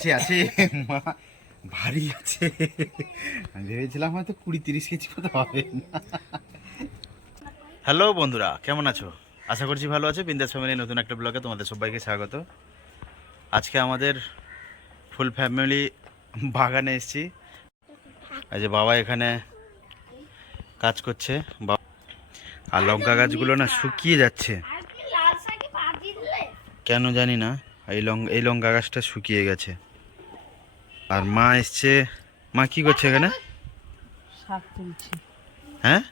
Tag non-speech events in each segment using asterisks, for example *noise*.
আছে আছে। মা ভারী আছে। আমি ভেবেছিলাম হয়তো কুড়ি তিরিশ কেজি মতো হবে হ্যালো বন্ধুরা কেমন আছো? আশা করছি ভালো আছো। বিন্দাস ফ্যামিলি নতুন একটা ব্লগে তোমাদের সবাইকে স্বাগত। আজকে আমাদের ফুল ফ্যামিলি বাগানে এসেছি। এই যে বাবা এখানে কাজ করছে। আর লঙ্কা গাছগুলো না শুকিয়ে যাচ্ছে। আর কেন জানি না এই লং এই লঙ্কা গাছটা শুকিয়ে গেছে। আর মা এসছে। মা কি করছে এখানে? শাক তুলছি। হ্যাঁ?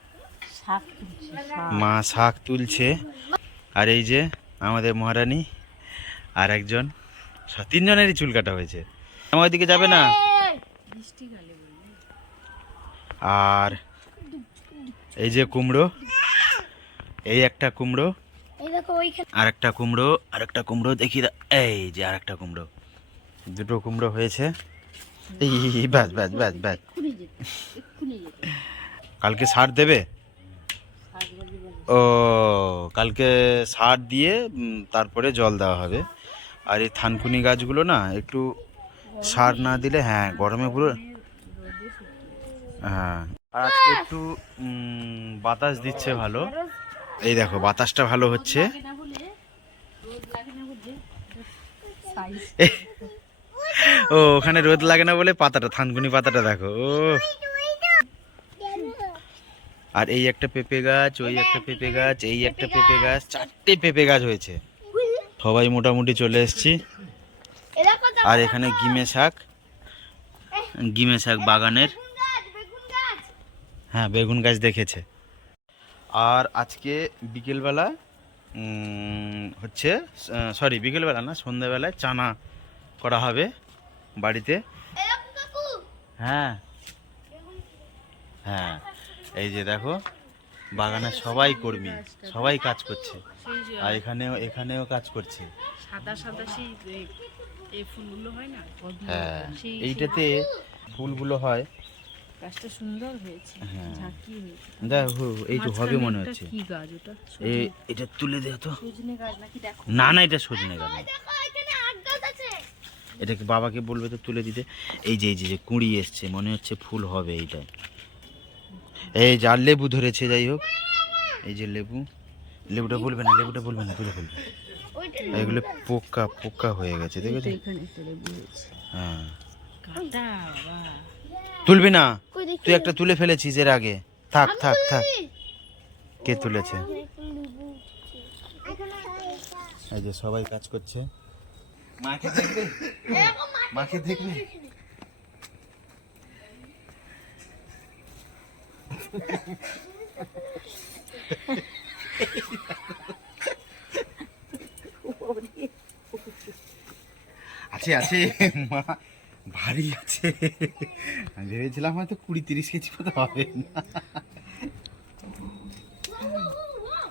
শাক তুলছি মা শাক তুলছে। আর এই যে আমাদের মহারানী আর একজন তিনজনেরই চুল কাটা হয়েছে। আমার ওইদিকে যাবে না? আর এই যে কুমড়ো এই একটা কুমড়ো এই দেখো ওইখানে আর একটা কুমড়ো আর একটা কুমড়ো দেখি দা- এই যে আর একটা কুমড়ো। দুটো কুমড়ো হয়েছে। ব্যাস ব্যাস ব্যাস ব্যাস। কালকে সার দেবে? ও কালকে সার দিয়ে তারপরে জল দেওয়া হবে। আর এই থানকুনি গাছগুলো না একটু সার না দিলে হ্যাঁ গরমে পুরো হ্যাঁ। আর আজকে একটু বাতাস দিচ্ছে ভালো। এই দেখো বাতাসটা ভালো হচ্ছে। *laughs* ও, ওখানে রোদ লাগে না বলে পাতাটা, থানকুনি পাতাটা দেখো, ও। আর এই একটা পেঁপে গাছ, ওই একটা পেঁপে গাছ, এই একটা পেঁপে গাছ, চারটে পেঁপে গাছ হয়েছে। সবাই মোটামুটি চলে এসেছি। আর এখানে গিমে শাক গিমে শাক বাগানের। হ্যাঁ বেগুন গাছ দেখেছে। আর আজকে বিকেলবেলা হচ্ছে সরি বিকেলবেলা না, সন্ধ্যাবেলায় চানা করা হবে। বাড়িতে? হ্যাঁ। হ্যাঁ এই যে দেখো বাগানে সবাই কর্মী সবাই কাজ করছে। আর এখানেও এখানেও কাজ করছে। সাদা সাদা সেই এই- এই ফুলগুলো হয় না? হ্যাঁ এইটাতে ফুলগুলো হয়। গাছটা সুন্দর হয়েছে হ্যাঁ। ঝাঁকি হয়েছে। দেখো এই তো হবে মনে হচ্ছে। কি গাছ ওটা? এটা তুলে দে তো। সজনে গাছ নাকি দেখো? না না এটা সজনে গাছ না। দেখো এখানে আট গাছ আছে এটাকে বাবাকে বলবে তো তুলে দিতে। এই যে এই যে যে কুঁড়ি এসছে মনে হচ্ছে ফুল হবে এইটাই। এই যে আর লেবু ধরেছে যাই হোক। এই যে লেবু। লেবুটা বলবে না লেবুটা বলবে না তুলে বলবে। এগুলো পোকা পোকা হয়ে গেছে দেখেছ হ্যাঁ। তুলবি না? তুই একটা তুলে ফেলেছিস এর আগে। থাক থাক থাক। কে তুলেছে? এই যে সবাই কাজ করছে। মাকে দেখবে? মাকে দেখবে? আছে আছে। মা, ভারী আছে। আমি ভেবেছিলাম হয়তো কুড়ি তিরিশ কেজি মতো হবে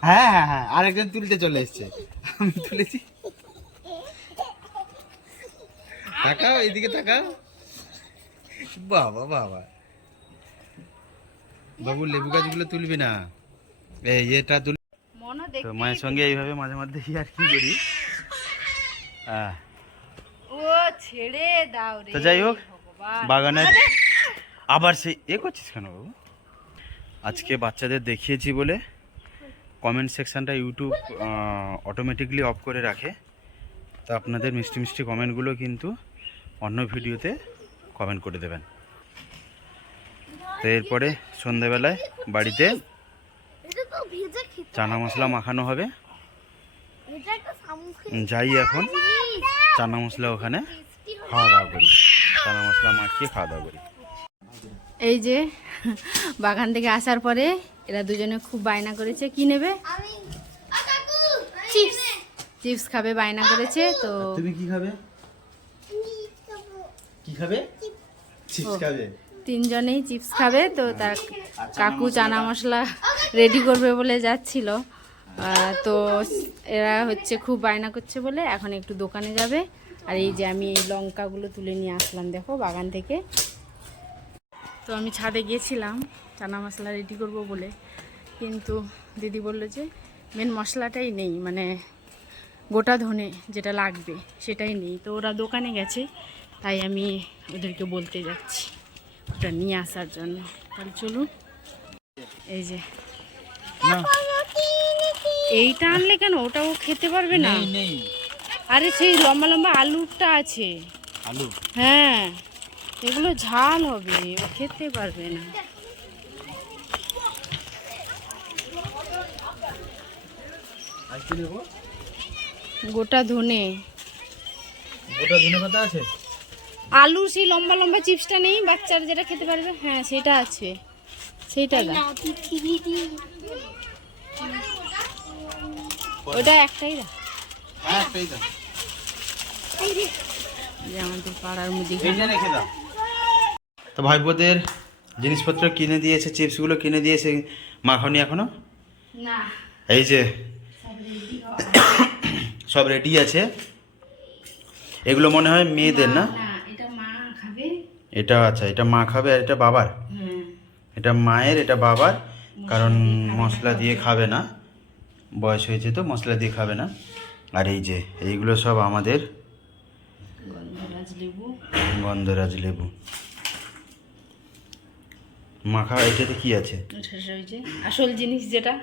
হ্যাঁ হ্যাঁ হ্যাঁ আরেকজন তুলতে চলে এসছে। আমি তুলেছি। তাকাও এইদিকে তাকাও বাবা বাবা। বাবু লেবু গাছগুলো তুলবি না? এই এটা তুল। তো মায়ের সঙ্গে এইভাবে মাঝে মধ্যে আর কি করি? ও ছেড়ে দাও রে তো যাই হোক বাগানের আবার সেই এ করছিস কেন বাবু? আজকে বাচ্চাদের দেখিয়েছি বলে কমেন্ট সেকশনটা ইউটিউব অটোমেটিকলি অফ করে রাখে। তো আপনাদের মিষ্টি মিষ্টি কমেন্টগুলো কিন্তু অন্য ভিডিওতে কমেন্ট করে দেবেন। তো এরপরে সন্ধেবেলায় বাড়িতে এটা তো ভেজে খেতে চানা মশলা মাখানো হবে। এটা একটা সামুখে যাই এখন চানা মশলা ওখানে খাওয়া দাওয়া করি। চানা মশলা মাখিয়ে খাওয়া দাওয়া করি। এই যে বাগান থেকে আসার পরে এরা দুজনে খুব বায়না করেছে। কি নেবে? আমি আ কাকু চিপস চিপস খাবে বায়না করেছে তো তুমি কি খাবে? খাবে? চিপস। খাবে? তিনজনেই চিপস খাবে তো তার কাকু চানা মশলা রেডি করবে বলে যাচ্ছিল। তো এরা হচ্ছে খুব বায়না করছে বলে এখন একটু দোকানে যাবে। আর এই যে আমি এই লঙ্কাগুলো তুলে নিয়ে আসলাম দেখো বাগান থেকে। তো আমি ছাদে গিয়েছিলাম চানা মশলা রেডি করব বলে। কিন্তু দিদি বলল যে মেন মশলাটাই নেই মানে গোটা ধনে যেটা লাগবে সেটাই নেই। তো ওরা দোকানে গেছে তাই আমি ওদেরকে বলতে যাচ্ছি ওটা নিয়ে আসার জন্য। তাহলে চলুন। এই যে। এইটা আনলে কেন? ওটা ও খেতে পারবে না। আরে সেই লম্বা লম্বা আলুটা আছে। আলু? হ্যাঁ। এগুলো ঝাল হবে ও খেতে পারবে না। গোটা ধনে। ওটা ধনে পাতা আছে? আলু সেই লম্বা লম্বা চিপসটা নেই বাচ্চারা যেটা খেতে পারবে হ্যাঁ সেটা আছে। সেইটা তুই ওটা একটাই হ্যাঁ দাও যে আমাদের পাড়ার দাও। তো ভাইপোদের জিনিসপত্র কিনে দিয়েছে চিপসগুলো কিনে দিয়েছে মাখনি এখনও? না। এই যে *coughs* সব রেডি আছে। এগুলো মনে হয় মেয়েদের না না। এটা আচ্ছা এটা মা খাবে আর এটা বাবার? এটা মায়ের এটা বাবার? কারণ মশলা দিয়ে খাবে না। বয়স হয়েছে তো মশলা দিয়ে খাবে না। আর এই যে এইগুলো সব আমাদের গন্ধরাজ লেবু। মাখা এটাতে কি আছে? ওই যে আসল জিনিস যেটা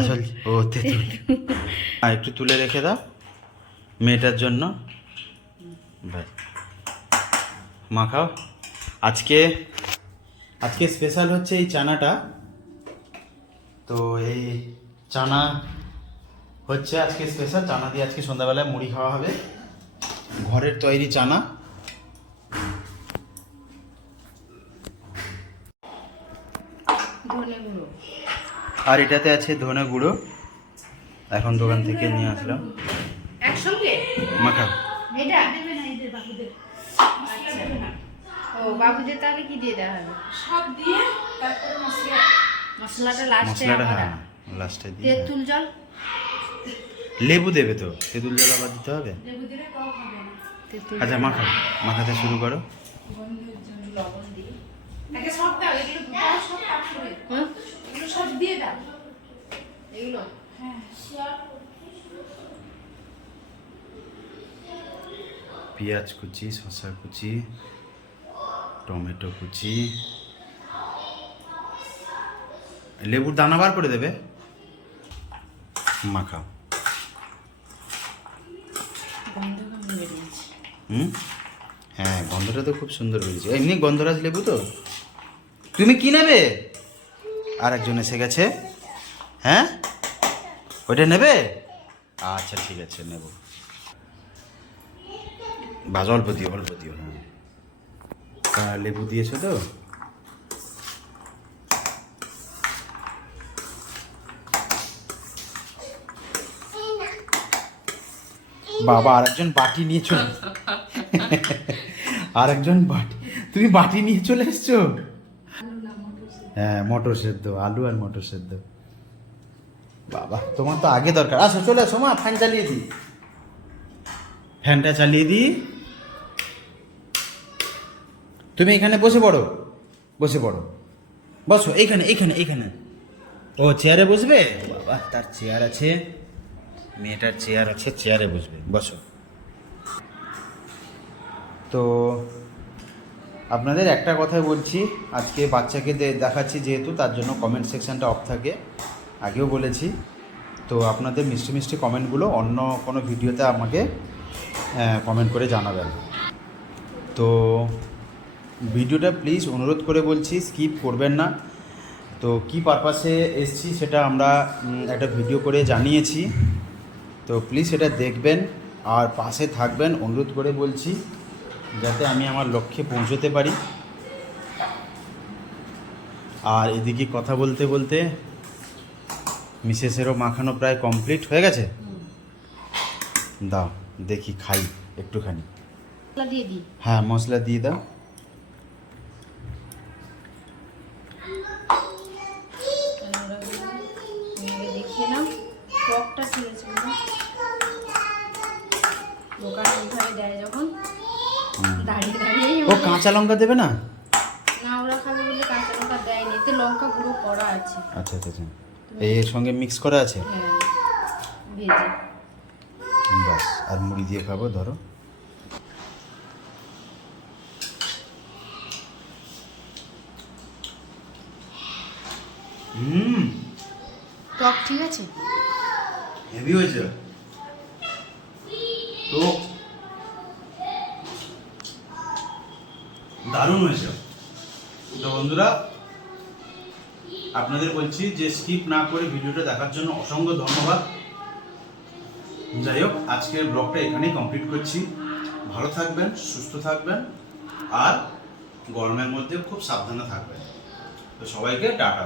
আসল ও তেঁতুল। একটু তুলে রেখে দাও মেয়েটার জন্য। মাখাও আজকে আজকে স্পেশাল হচ্ছে এই চানাটা। তো এই চানা হচ্ছে আজকে স্পেশাল চানা দিয়ে আজকে সন্ধ্যাবেলায় মুড়ি খাওয়া হবে। ঘরের তৈরি চানা। আর এটাতে আছে ধনে গুঁড়ো। এখন দোকান থেকে নিয়ে আসলাম। একসঙ্গে? মাখা। এটা? ও বাবুদের তাহলে কি দিয়ে দেওয়া হবে? সব দিয়ে তারপরে মশলা। মশলাটা লাস্টে মশলাটা হ্যাঁ লাস্টে দিয়ে হ্যাঁ। তেঁতুল জল? লেবু দেবে তো? তেঁতুল জল আবার দিতে হবে? লেবু দিলে টক হবে না। আচ্ছা মাখা মাখাতে শুরু করো। আগে সব দাও এগুলো দাও সব কাট করে হুম? এগুলো সব দিয়ে দাও। এগুলো? হ্যাঁ পেঁয়াজ কুচি শসা কুচি টমেটো কুচি। লেবুর দানা বার করে দেবে? বেরিয়েছে হুম? হ্যাঁ গন্ধটা তো খুব সুন্দর বেরিয়েছে। এমনি গন্ধরাজ লেবু তো? তুমি কি নেবে? আর একজন এসে গেছে। হ্যাঁ? ওইটা নেবে? আচ্ছা ঠিক আছে নেব। বাজ অল্প দিও অল্প দিও হ্যাঁ। লেবু দিয়েছ তো? বাবা, আরেকজন বাটি নিয়ে চলে আরেকজন বাটি। তুমি বাটি নিয়ে চলে এসছো? হ্যাঁ মটর সেদ্ধ, আলু আর মটর সেদ্ধ। বাবা, তোমার তো আগে দরকার। আসো, চলে আসো, মা, ফ্যান চালিয়ে দিই। ফ্যানটা চালিয়ে দিই। তুমি এখানে বসে পড়ো। বসে পড়ো। বসো, এইখানে এইখানে এইখানে। ও, চেয়ারে বসবে? বাবা, তার চেয়ার আছে। মেয়েটার চেয়ার আছে, চেয়ারে বসবে। বসো। তো, আপনাদের একটা কথাই বলছি। আজকে বাচ্চাকে দেখাচ্ছি যেহেতু, তার জন্য কমেন্ট সেকশনটা অফ থাকে। আগেও বলেছি। তো, আপনাদের মিষ্টি মিষ্টি কমেন্টগুলো অন্য কোনো ভিডিওতে আমাকে কমেন্ট করে জানাবেন। তো ভিডিওটা প্লিজ অনুরোধ করে বলছি স্কিপ করবেন না। তো কি পারপাসে এসছি সেটা আমরা একটা ভিডিও করে জানিয়েছি। তো প্লিজ এটা দেখবেন আর পাশে থাকবেন। অনুরোধ করে বলছি যাতে আমি আমার লক্ষ্যে পৌঁছতে পারি। আর এদিকে কথা বলতে বলতে মিসেসেরও মাখানো প্রায় কমপ্লিট হয়ে গেছে? দাও দেখি খাই একটুখানি। হ্যাঁ মশলা দিয়ে দাও। দেখেলাম টকটা ছিঁড়েছিল দোকানে এইভাবে দেয় যখন দাঁড়িয়ে দাঁড়িয়ে ও কাঁচা লঙ্কা দেবে না? না ওরা খাবে বলে কাঁচা লঙ্কা দেয়নি এতে লঙ্কা গুঁড়ো করা আছে। আচ্ছা আচ্ছা, আচ্ছা। এর সঙ্গে মিক্স করা আছে? হ্যাঁ, বাস আর মুড়ি দিয়ে খাব ধরো। হুম। টক ঠিক আছে? হেভি হয়েছে। তো দারুণ হয়েছে। তো বন্ধুরা, আপনাদের বলছি যে স্কিপ না করে ভিডিওটা দেখার জন্য অসংখ্য ধন্যবাদ। যাই হোক, আজকের ব্লগটা এখানেই কমপ্লিট করছি। ভালো থাকবেন, সুস্থ থাকবেন, আর গরমের মধ্যে খুব সাবধানে থাকবেন। তো সবাইকে টাটা